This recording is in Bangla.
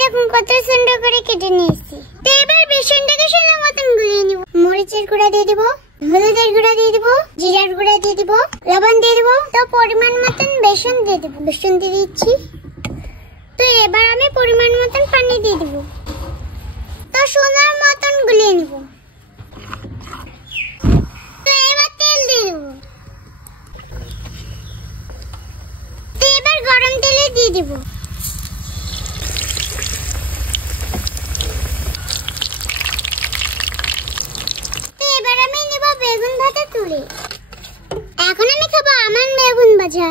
দেখুন কত সুন্দর করে কেটে নিয়েছি। তো এবার বেসনটাকে সুন্দর মতন গুলিয়ে নিব। মরিচের গুঁড়া দিয়ে দিব, হলুদের গুঁড়া দিয়ে দিব, জিরার গুঁড়া দিয়ে দিব, লবণ দিয়ে দিব। তো পরিমাণ মতন বেসন দিয়ে দিব। বেসন দিয়ে দিচ্ছি। তো এবার আমি পরিমাণ মতন পানি দিয়ে দিব। তো সুন্দর মতন গুলিয়ে নিব। তো এবার তেল দিয়ে দিব। তো এবার গরম তেলে দিয়ে দিব। তো এবার আমি নেব বেগুন ভাজা তুলে। এখন আমি খাবো আমার বেগুন ভাজা।